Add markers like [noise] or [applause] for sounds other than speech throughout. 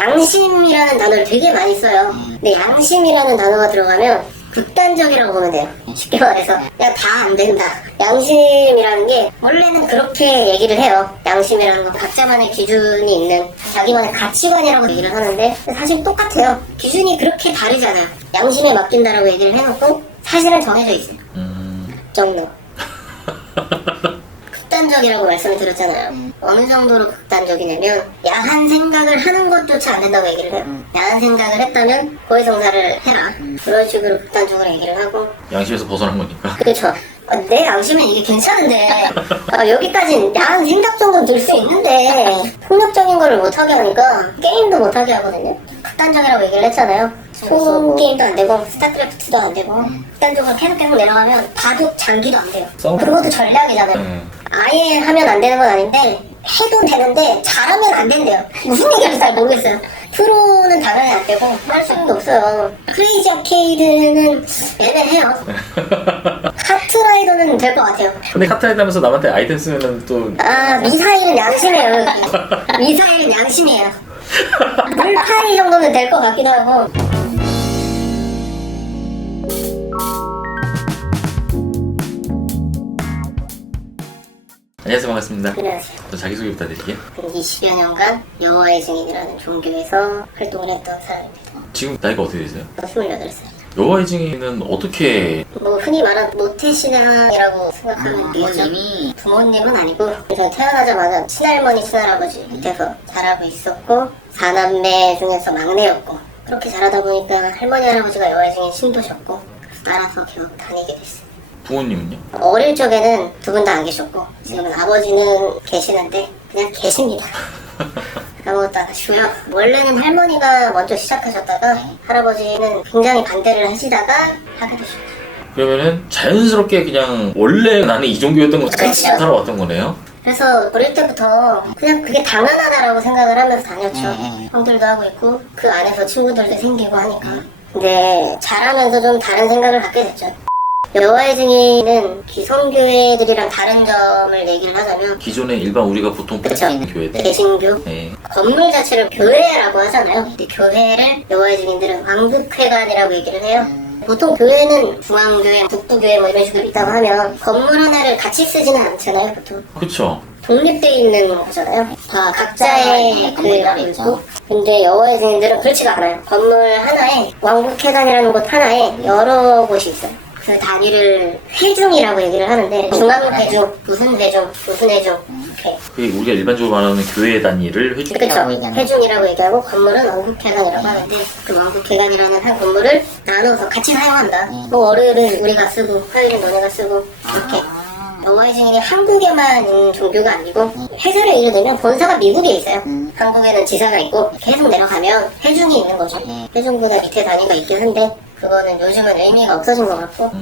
양심이라는 단어를 되게 많이 써요. 근데 양심이라는 단어가 들어가면 극단적이라고 보면 돼요. 쉽게 말해서 야 다 안 된다. 양심이라는 게 원래는 그렇게 얘기를 해요. 양심이라는 건 각자만의 기준이 있는 자기만의 가치관이라고 얘기를 하는데 사실 똑같아요. 기준이 그렇게 다르잖아요. 양심에 맡긴다라고 얘기를 해놓고 사실은 정해져 있어요. 음, 정도. [laughs] 극단적이라고 말씀을 드렸잖아요. 어느 정도로 극단적이냐면 야한 생각을 하는 것조차 안 된다고 얘기를 해요. 야한 생각을 했다면 고해성사를 해라. 그런 식으로 극단적으로 얘기를 하고 양심에서 벗어난 거니까. 그렇죠. 어, 내 양심은 이게 괜찮은데 아, 여기까지 야한 생각 정도는 들수 있는데 폭력적인 거를 못하게 하니까 게임도 못하게 하거든요. 극단적이라고 얘기를 했잖아요. 폰 게임도 안 되고 스타크래프트도 안 되고 극단적으로 계속 계속 내려가면 바둑 장기도 안 돼요. 그것도 전략이잖아요. 네. 아예 하면 안 되는 건 아닌데 해도 되는데 잘하면 안 된대요. 무슨 얘기인지 잘 모르겠어요. 프로는 당연히 안 되고 할 수는 없어요. 크레이지 아케이드는 애매해요. 하트라이더는 될 것 같아요. 근데 카타에다 하면서 남한테 아이템 쓰면은 또 아 미사일은 양심이에요. 여기. [laughs] 미사일은 양심이에요. 물파이 정도는 될 것 같기도 하고. 안녕하세요 반갑습니다. 안녕하세요. 저 자기소개 부탁드릴게요. 20여 년간 여호와의 증인이라는 종교에서 활동을 했던 사람입니다. 지금 나이가 어떻게 되세요? 28살. 여호와의 증인은 어떻게 뭐 흔히 말하는 모태신앙이라고 생각하면 아, 되죠. 부모님이 부모님은 아니고 그래서 태어나자마자 친할머니 친할아버지 밑에서 자라고 있었고 사남매 중에서 막내였고 그렇게 자라다 보니까 할머니 할아버지가 여호와의 증인 신도셨고 그래서 따라서 계속 다니게 됐어요. 부모님은요? 어릴 적에는 두 분 다 안 계셨고 지금은 아버지는 계시는데 그냥 계십니다. [laughs] 아무것도 안 하시고요. 원래는 할머니가 먼저 시작하셨다가 할아버지는 굉장히 반대를 하시다가 하게 되셨죠. 그러면은 자연스럽게 그냥 원래 나는 이 종교였던 것처럼 그렇죠. 살아왔던 거네요. 그래서 어릴 때부터 그냥 그게 당연하다라고 생각을 하면서 다녔죠. 네. 형들도 하고 있고 그 안에서 친구들도 생기고 하니까. 근데 자라면서 좀 다른 생각을 갖게 됐죠. 여호와의 증인은 기성교회들이랑 다른 점을 얘기를 하자면 기존에 일반 우리가 보통 그쵸. 교회들. 개신교 네. 건물 자체를 교회라고 하잖아요. 근데 교회를 여호와의 증인들은 왕국회관이라고 얘기를 해요. 보통 교회는 중앙교회, 북부교회 뭐 이런 식으로 있다고 하면 건물 하나를 같이 쓰지는 않잖아요, 보통. 그렇죠. 독립돼 있는 거잖아요. 다 각자의 그 있고. 근데 여호와의 증인들은 그렇지가 않아요. 건물 하나에 왕국회관이라는 곳 하나에 여러 곳이 있어요. 그 단위를 회중이라고 얘기를 하는데 중앙회중, 무슨 회중, 무슨 회중 이렇게 그게 우리가 일반적으로 말하는 교회 단위를 회중. 그렇죠. 얘기하는 회중이라고 얘기하고 건물은 왕국회관이라고 하는데 그 왕국회관이라는 한 건물을 나눠서 같이 사용한다. 뭐 월요일은 우리가 쓰고 화요일은 너네가 쓰고 이렇게. 여호와의 증인이 한국에만 있는 종교가 아니고 회사를 예를 들면 본사가 미국에 있어요. 한국에는 지사가 있고 계속 내려가면 회중이 있는 거죠. 회중보다 밑에 단위가 있긴 한데 그거는 요즘은 의미가 없어진 것 같고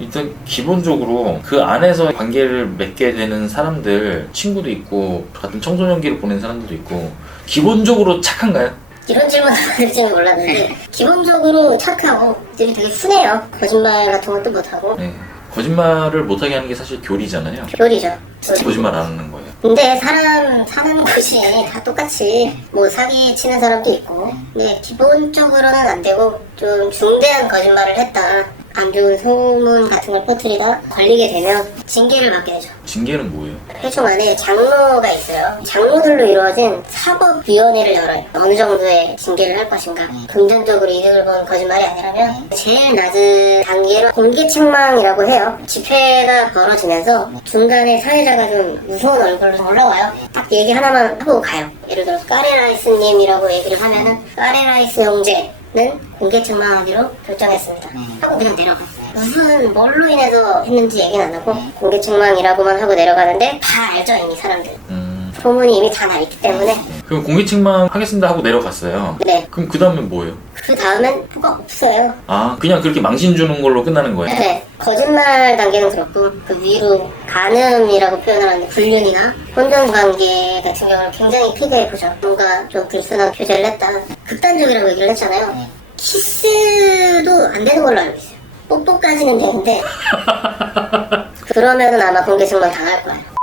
일단 기본적으로 그 안에서 관계를 맺게 되는 사람들 친구도 있고 같은 청소년기를 보낸 사람들도 있고 기본적으로 착한가요? 이런 질문을 받을지는 몰랐는데 기본적으로 착하고 이들이 되게 순해요. 거짓말 같은 것도 못하고 네. 거짓말을 못하게 하는 게 사실 교리잖아요. 교리죠. 거짓말 안 하는 거예요. 근데 사람 사는 곳이 다 똑같이 뭐 사기 치는 사람도 있고. 근데 기본적으로는 안 되고 좀 중대한 거짓말을 했다. 안 좋은 소문 같은 걸 퍼뜨리다 걸리게 되면 징계를 받게 되죠 징계는 뭐예요? 회중 안에 장로가 있어요. 장로들로 이루어진 사법위원회를 열어요. 어느 정도의 징계를 할 것인가. 금전적으로 이득을 본 거짓말이 아니라면 제일 낮은 단계로 공개책망이라고 해요. 집회가 벌어지면서 중간에 사회자가 좀 무서운 얼굴로 좀 올라와요. 딱 얘기 하나만 하고 가요. 예를 들어서 까레라이스님이라고 얘기를 하면은 까레라이스 형제는 공개책망하기로 결정했습니다. 하고 그냥 내려가요 무슨 뭘로 인해서 했는지 얘기는 안 하고 공개책망이라고만 하고 내려가는데 다 알죠 이미 사람들 음, 소문이 이미 다 나 있기 때문에 그럼 공개책망 하겠습니다 하고 내려갔어요. 네. 그럼 그 다음엔 뭐예요? 그 다음엔 뭐가 없어요 아 그냥 그렇게 망신 주는 걸로 끝나는 거예요? 네, 거짓말 단계는 그렇고 그 위로 간음이라고 표현을 하는데 불륜이나 혼전 관계 같은 경우는 굉장히 크게 보죠. 뭔가 좀 불순한 교제를 했다. 극단적이라고 얘기를 했잖아요. 키스도 안 되는 걸로 알고 있어요. 뽀뽀까지는 되는데 그러면은 아마 공개증만 당할 거예요.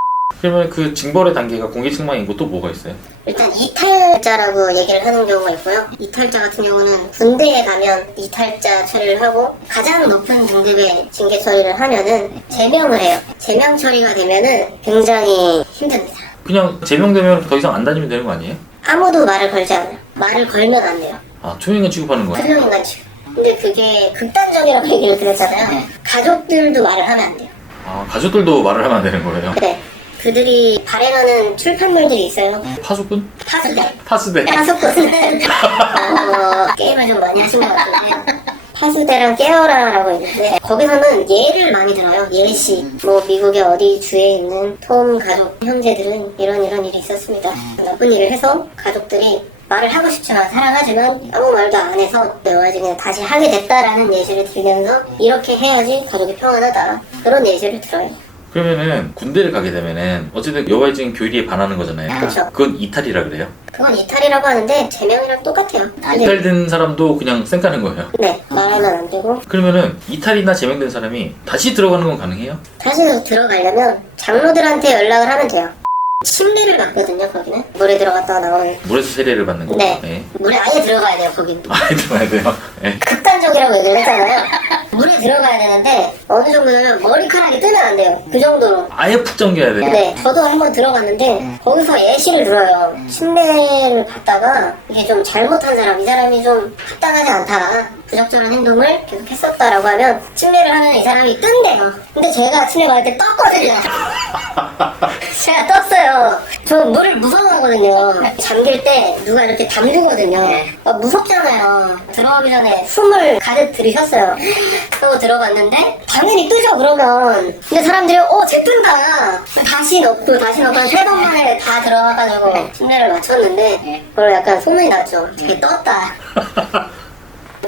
그러면 그 징벌의 단계가 공개측망이고 또 뭐가 있어요? 일단 이탈자라고 얘기를 하는 경우가 있고요. 이탈자 같은 경우는 군대에 가면 이탈자 처리를 하고 가장 높은 등급의 징계 처리를 하면은 제명을 해요. 제명 처리가 되면은 굉장히 힘듭니다. 그냥 제명되면 더 이상 안 다니면 되는 거 아니에요? 아무도 말을 걸지 않아요. 말을 걸면 안 돼요. 아 투명인 취급하는 거야? 투명인간 취급. 근데 그게 극단적이라고 [laughs] 얘기를 드렸잖아요. 가족들도 말을 하면 안 돼요. 아 가족들도 말을 하면 안 되는 거예요? 네. 그들이 발행하는 출판물들이 있어요. 파수꾼? 파수대. 파수대 파수꾼은 아, 뭐, 게임을 좀 많이 하신 것 같은데 파수대랑 깨어라라고 있는데 거기서는 예를 많이 들어요. 예시. 뭐 미국의 어디 주에 있는 톰 가족 형제들은 이런 이런 일이 있었습니다. 나쁜 일을 해서 가족들이 말을 하고 싶지만 사랑하지만 아무 말도 안 해서 나중에 다시 하게 됐다라는 예시를 들면서 이렇게 해야지 가족이 평안하다 그런 예시를 들어요. 그러면은 군대를 가게 되면은 어쨌든 여가지인 교리에 반하는 거잖아요 그쵸. 그건 이탈이라 그래요? 그건 이탈이라고 하는데 제명이랑 똑같아요. 근데 이탈된 사람도 그냥 쌩까는 거예요 네 말하면 안 되고 그러면은 이탈이나 제명된 사람이 다시 들어가는 건 가능해요? 다시 들어가려면 장로들한테 연락을 하면 돼요. 침례를 받거든요, 거기는. 물에 들어갔다가 나오는. 물에서 세례를 받는 거 네. 물에 아예 들어가야 돼요, 거긴. [laughs] 아예 들어가야 돼요 네. 극단적이라고 얘기를 했잖아요. 물에 들어가야 되는데, 어느 정도냐면 머리카락이 뜨면 안 돼요. 그 정도로. 아예 푹 잠겨야 돼요 네, 저도 한번 들어갔는데, 거기서 예시를 들어요. 침례를 받다가, 이게 좀 잘못한 사람, 이 사람이 좀 합당하지 않다. 부적절한 행동을 계속 했었다라고 하면, 침례를 하면 이 사람이 뜬대요. 근데 제가 침례 받을 때 떴거든요. [laughs] 제가 떴어요. 저 물을 무서워하거든요. 잠길 때 누가 이렇게 담그거든요. 아, 무섭잖아요. 들어가기 전에 숨을 가득 들이셨어요. 그러고 들어갔는데 당연히 뜨죠 그러면. 근데 사람들이 어, 쟤 뜬다. 다시 넣고 다시 넣고 세번 만에 다 들어가가지고 침례를 마쳤는데 그걸 약간 소문이 났죠. 쟤 떴다. [laughs]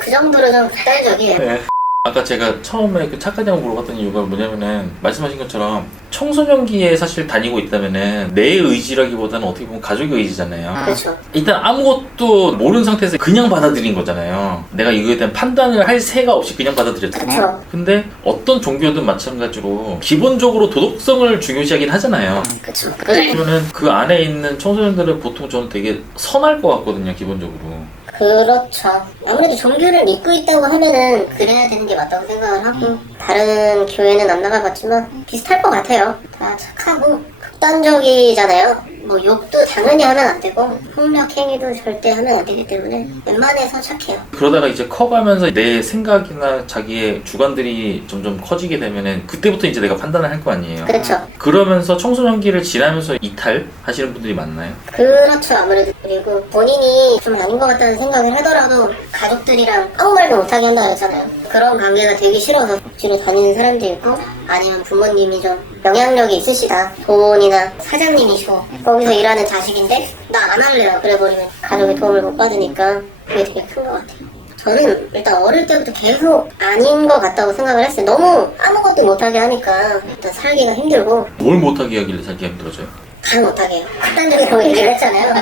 그 정도로 좀 극단적이에요. 네. 아까 제가 처음에 그 착하냐고 물어봤던 이유가 뭐냐면은 말씀하신 것처럼 청소년기에 사실 다니고 있다면은 내 의지라기보다는 어떻게 보면 가족의 의지잖아요. 그렇죠. 일단 아무것도 모르는 상태에서 그냥 받아들인 거잖아요. 내가 이거에 대한 판단을 할 새가 없이 그냥 받아들였잖아요. 그렇죠. 근데 어떤 종교든 마찬가지로 기본적으로 도덕성을 중요시하긴 하잖아요. 그렇죠. 그러면은 그 안에 있는 청소년들은 보통 저는 되게 선할 것 같거든요, 기본적으로. 그렇죠. 아무래도 종교를 믿고 있다고 하면은 그래야 되는 게 맞다고 생각을 하고 다른 교회는 안 나가봤지만 비슷할 것 같아요. 다 착하고 극단적이잖아요. 뭐 욕도 당연히 하면 안 되고 폭력 행위도 절대 하면 안 되기 때문에 웬만해서 착해요. 그러다가 이제 커가면서 내 생각이나 자기의 주관들이 점점 커지게 되면은 그때부터 이제 내가 판단을 할 거 아니에요. 그렇죠. 그러면서 청소년기를 지나면서 이탈 하시는 분들이 많나요? 그렇죠 아무래도 그리고 본인이 좀 아닌 것 같다는 생각을 하더라도 가족들이랑 아무 말도 못하게 한다 그랬잖아요 그런 관계가 되기 싫어서 억지로 다니는 사람도 있고 아니면 부모님이 좀 영향력이 있으시다 돈이나 사장님이시고 거기서 일하는 자식인데 나 안 할래요 그래 버리면 가족의 도움을 못 받으니까 그게 되게 큰 것 같아요 저는 일단 어릴 때부터 계속 아닌 것 같다고 생각을 했어요 너무 아무것도 못하게 하니까 일단 살기가 힘들고 뭘 못하게 하길래 살기 힘들어져요? 다 못하게 해요. 극단적이라고 [laughs] 얘기를 했잖아요.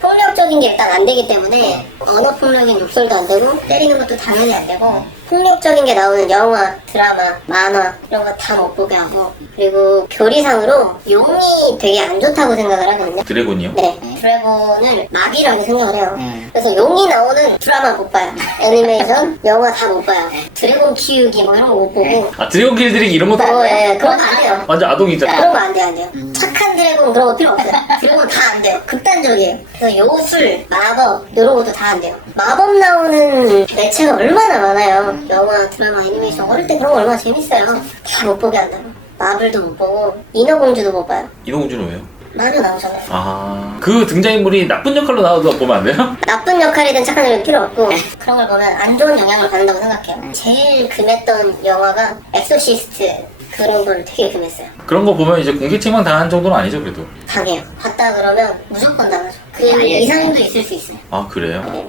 폭력적인 게 일단 안 되기 때문에 언어 폭력인 욕설도 안 되고 때리는 것도 당연히 안 되고 폭력적인 게 나오는 영화, 드라마, 만화 이런 거 다 못 보게 하고 그리고 교리상으로 용이 되게 안 좋다고 생각을 하거든요. 드래곤이요? 네, 드래곤을 마귀라고 생각을 해요. 그래서 용이 나오는 드라마 못 봐요. 애니메이션, [laughs] 영화 다 못 봐요. 드래곤 키우기 뭐 이런 거 못 보고 아 드래곤 길들이기 이런 것도 어, 안 예, 돼요? 그런 거 안 해요. 완전 아동이잖아. 그런 거 안 돼, 안 돼요. 착한 드래곤 그런 거 필요 없어요. 드래곤 다 안 돼요. 극단적이에요. 그래서 요술, 마법, 이런 것도 다 안 돼요. 마법 나오는 매체가 얼마나 많아요. 영화, 드라마, 애니메이션. 어릴 때 그런 거 얼마나 재밌어요. 다 못 보게 한다고. 마블도 못 보고, 인어공주도 못 봐요. 이동준은 왜요? 마녀 나오잖아요. 아, 그 등장인물이 나쁜 역할로 나와도 보면 안 돼요? [laughs] 나쁜 역할이든 착한 역할이든 필요 없고 그런 걸 보면 안 좋은 영향을 받는다고 생각해요. 제일 금했던 영화가 엑소시스트 그런 걸 되게 금했어요. 그런 거 보면 이제 공개책만 당한 정도는 아니죠, 그래도. 당해요. 봤다 그러면 무조건 당하죠. 그 이상도 있을 수 있어요. 아, 그래요? 네.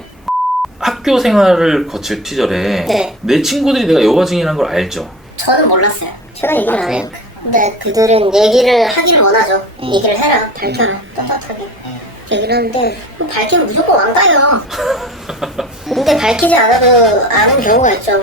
학교 생활을 거칠 시절에 네. 내 친구들이 내가 여가생이라는 걸 알죠? 저는 몰랐어요. 제가 얘기를 안 해요. 근데 그들은 얘기를 하기를 원하죠. 얘기를 해라, 밝혀라, 떳떳하게. 얘기를 하는데 그럼 밝히면 무조건 왕가요. 근데 밝히지 않아도 아는 경우가 있죠.